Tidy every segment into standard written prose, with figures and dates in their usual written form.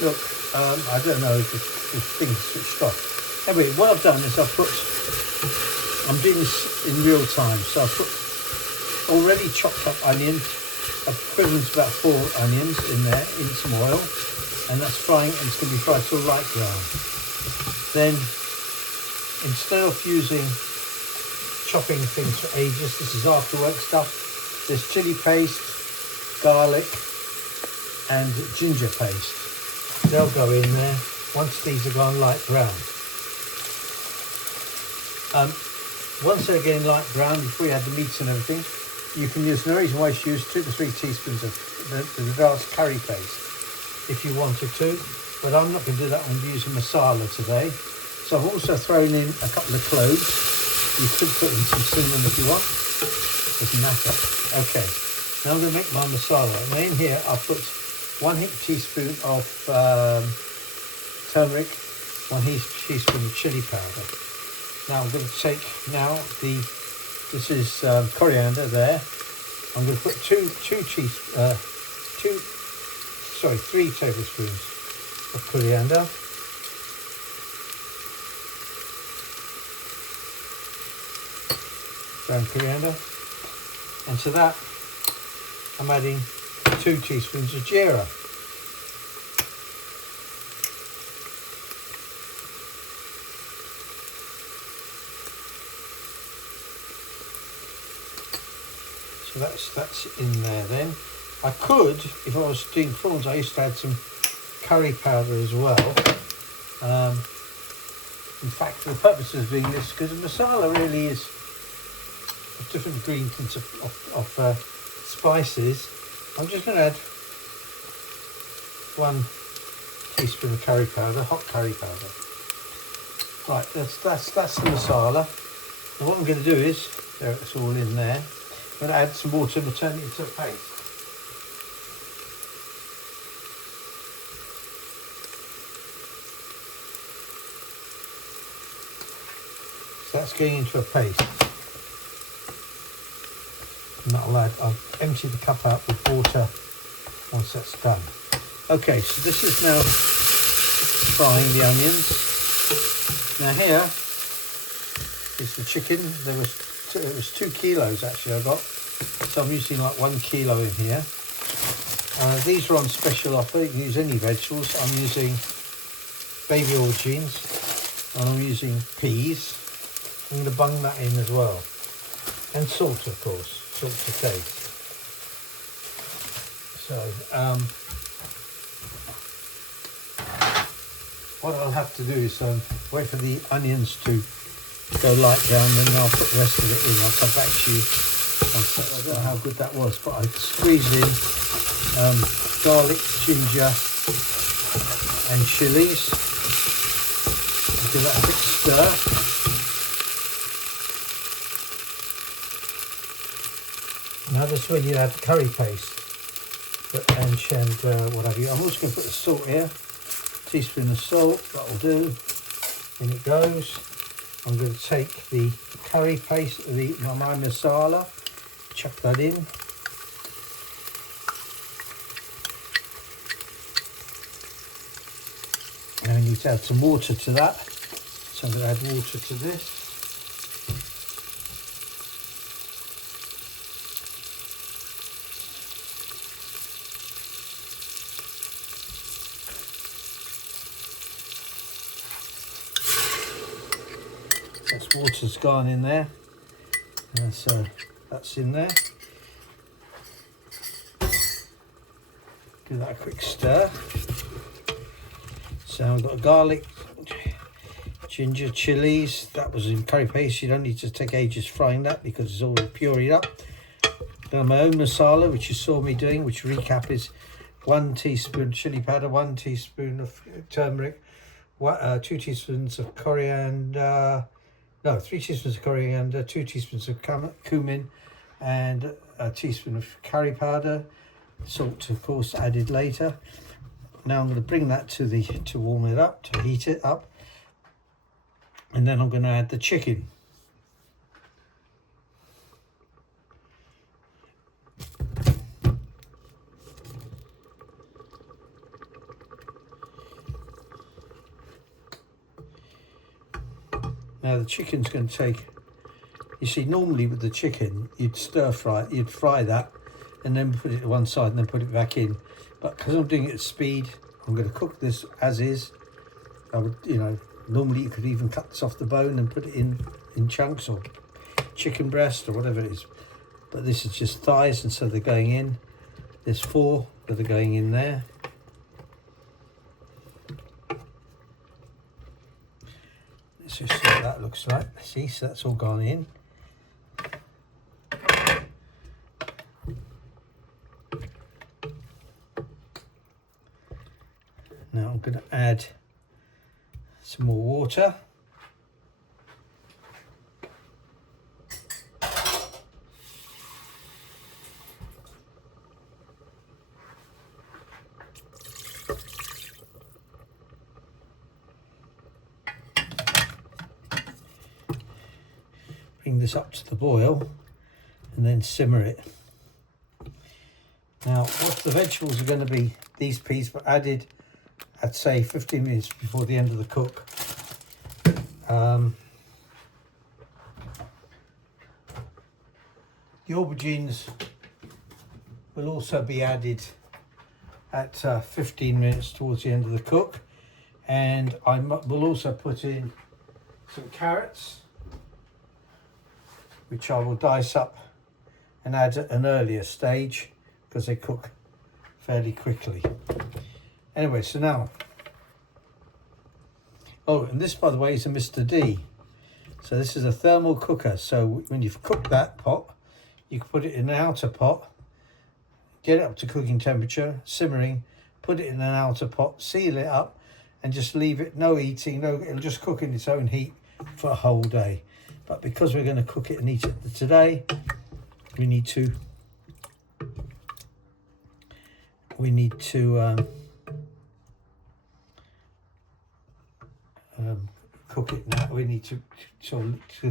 Look, I don't know if the thing's switched off. Anyway, what I've done is I'm doing this in real time, so I've put already chopped up onions. I've equivalent to about 4 onions in there, in some oil, and that's frying, and it's going to be fried to a light brown. Then, instead of using chopping things for ages, this is after work stuff. There's chili paste, garlic, and ginger paste. They'll go in there once these are gone light brown. Once they're getting light brown, before you add the meats and everything, you can use, no reason why you should use 2 to 3 teaspoons of the dark curry paste if you wanted to, but I'm not going to do that. I'm going to use a masala today. So I've also thrown in a couple of cloves. You could put in some cinnamon if you want, doesn't matter. Okay, now I'm going to make my masala. And in here I'll put 1 teaspoon of turmeric, 1 teaspoon of chili powder. Now I'm going to take this is coriander there. I'm going to put 3 tablespoons of coriander. Ground coriander. And to that I'm adding 2 teaspoons of jeera. So that's in there then. I could, if I was doing prawns, I used to add some curry powder as well. In fact, for the purpose of doing this, because masala really is different ingredients of spices, I'm just going to add 1 teaspoon of curry powder, hot curry powder. Right, that's the masala. And what I'm going to do is, there it's all in there, I'm going to add some water and turn it into a paste. So that's going into a paste. And that'll add, I'll empty the cup out with water once that's done. Okay, so this is now frying the onions. Now here is the chicken. It was 2 kilos actually I got, so I'm using like 1 kilo in here. These are on special offer. You can use any vegetables. I'm using baby aubergines and I'm using peas. I'm going to bung that in as well, and salt, of course, salt to taste. So what I'll have to do is wait for the onions to go light brown, and then I'll put the rest of it in. I'll come back to you. I don't know how good that was, but I squeezed in garlic, ginger and chilies. I'll give that a quick stir. Now this is when you add curry paste and what have you. I'm also going to put the salt here, a teaspoon of salt, that'll do. In it goes. I'm going to take the curry paste, my masala, chuck that in. Now I need to add some water to that, so I'm going to add water to this. Water's gone in there, so that's in there. Give that a quick stir. So I've got garlic, ginger, chilies. That was in curry paste. You don't need to take ages frying that because it's all pureed up. Then my own masala, which you saw me doing, which recap is 1 teaspoon chili powder, 1 teaspoon of turmeric, 2 teaspoons of coriander. No, 3 teaspoons of coriander, 2 teaspoons of cumin, and a teaspoon of curry powder. Salt, of course, added later. Now I'm going to bring that to warm it up, to heat it up, and then I'm going to add the chicken. Now the chicken's going to take, you see, normally with the chicken, you'd stir fry it, you'd fry that and then put it to one side and then put it back in. But because I'm doing it at speed, I'm going to cook this as is. I would, you know, normally you could even cut this off the bone and put it in chunks, or chicken breast or whatever it is. But this is just thighs, and so they're going in. There's 4 that are going in there. Let's just see what that looks like. See, so that's all gone in. Now I'm going to add some more water. Bring this up to the boil and then simmer it. Now, what the vegetables are going to be, these peas were added, I'd say 15 minutes before the end of the cook. The aubergines will also be added at 15 minutes towards the end of the cook, and I will also put in some carrots, which I will dice up and add at an earlier stage because they cook fairly quickly. Anyway, so now, oh, and this, by the way, is a Mr. D. So this is a thermal cooker. So when you've cooked that pot, you can put it in an outer pot, get it up to cooking temperature, simmering, put it in an outer pot, seal it up, and just leave it, no eating, no, it'll just cook in its own heat for a whole day. But because we're going to cook it and eat it today, we need to cook it now. We need to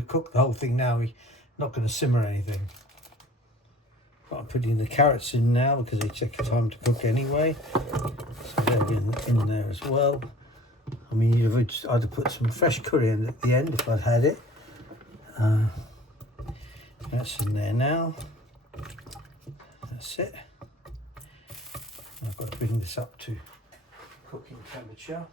cook the whole thing now. We're not going to simmer anything. But I'm putting the carrots in now because they take time to cook anyway. So they'll be in there as well. I mean, I'd have put some fresh curry in at the end if I'd had it. That's in there now. That's it. I've got to bring this up to cooking temperature.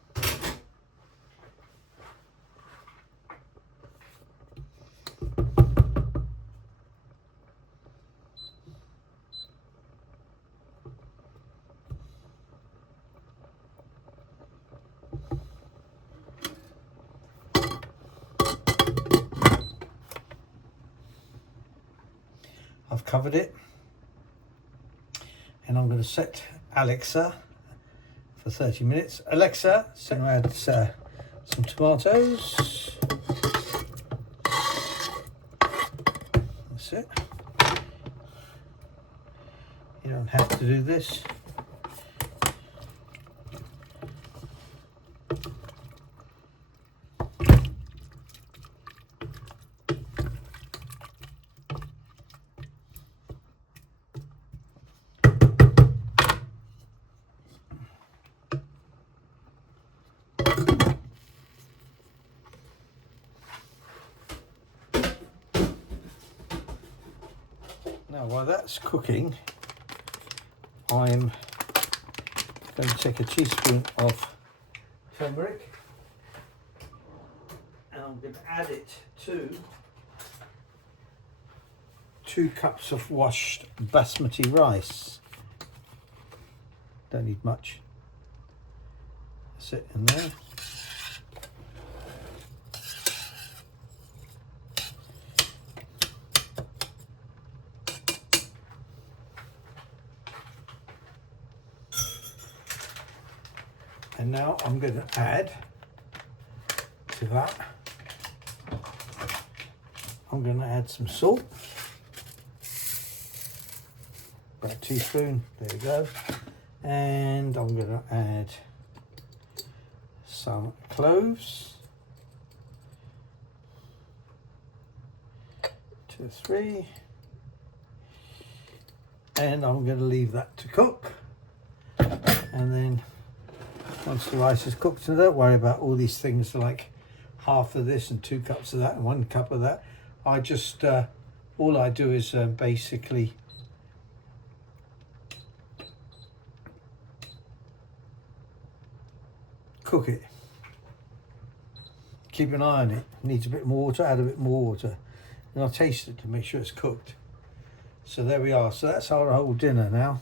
I've covered it, and I'm going to set Alexa for 30 minutes. Alexa, so I add some tomatoes. That's it. You don't have to do this. Now, while that's cooking, I'm going to take a teaspoon of turmeric and I'm going to add it to 2 cups of washed basmati rice. Don't need much. That's it in there. And now I'm going to add to that, I'm going to add some salt, about a teaspoon, there we go, and I'm going to add some cloves, 2 or 3, and I'm going to leave that to cook, and then once the rice is cooked, so don't worry about all these things like half of this and 2 cups of that and 1 cup of that. I just all I do is basically cook it. Keep an eye on it. Needs a bit more water, add a bit more water, and I'll taste it to make sure it's cooked. So there we are. So that's our whole dinner now,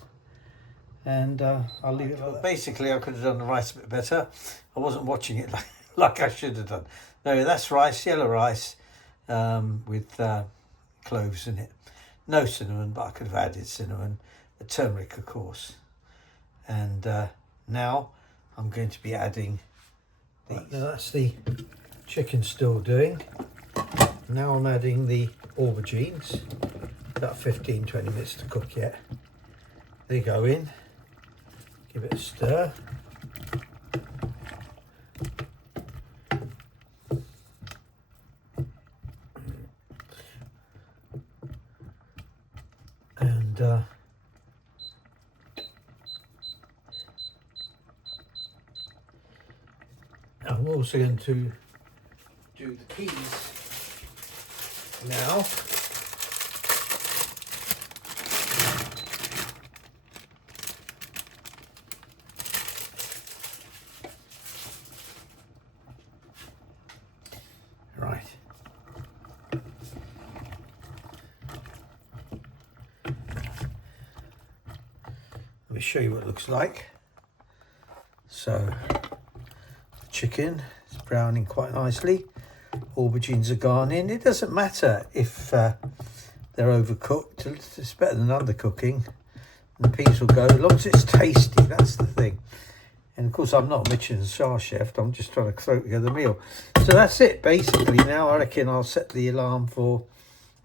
and I'll leave it like that. Basically, I could have done the rice a bit better. I wasn't watching it like I should have done. No, that's rice, yellow rice, with cloves in it. No cinnamon, but I could have added cinnamon. The turmeric, of course. And now I'm going to be adding these. Right, now that's the chicken still doing. Now I'm adding the aubergines. About 15-20 minutes to cook yet. They go in. Give it a stir. And I'm also going to do the peas now. Right. Let me show you what it looks like. So the chicken is browning quite nicely. Aubergines are gone in. It doesn't matter if they're overcooked. It's better than undercooking. And the peas will go, as long as it's tasty. That's the thing. And of course, I'm not a Michelin star chef. I'm just trying to throw together a meal. So that's it, basically. Now I reckon I'll set the alarm for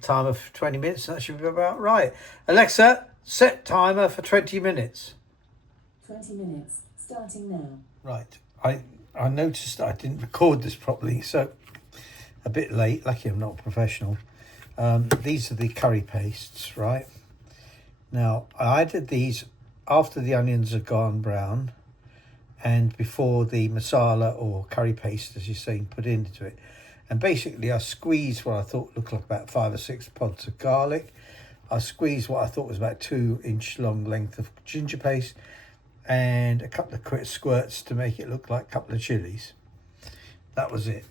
timer for 20 minutes. And that should be about right. Alexa, set timer for 20 minutes. 20 minutes, starting now. Right. I noticed I didn't record this properly, so a bit late. Lucky I'm not a professional. These are the curry pastes, right? Now, I did these after the onions are gone brown and before the masala or curry paste, as you're saying, put into it. And basically I squeezed what I thought looked like about 5 or 6 pods of garlic. I squeezed what I thought was about 2-inch long length of ginger paste and a couple of quick squirts to make it look like a couple of chilies. That was it.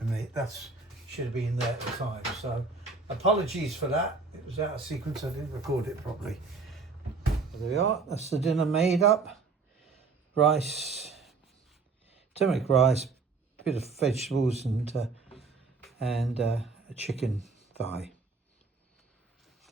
And that should have been there at the time. So apologies for that. It was out of sequence. I didn't record it properly. There we are. That's the dinner made up. Rice, turmeric rice, a bit of vegetables and a chicken thigh.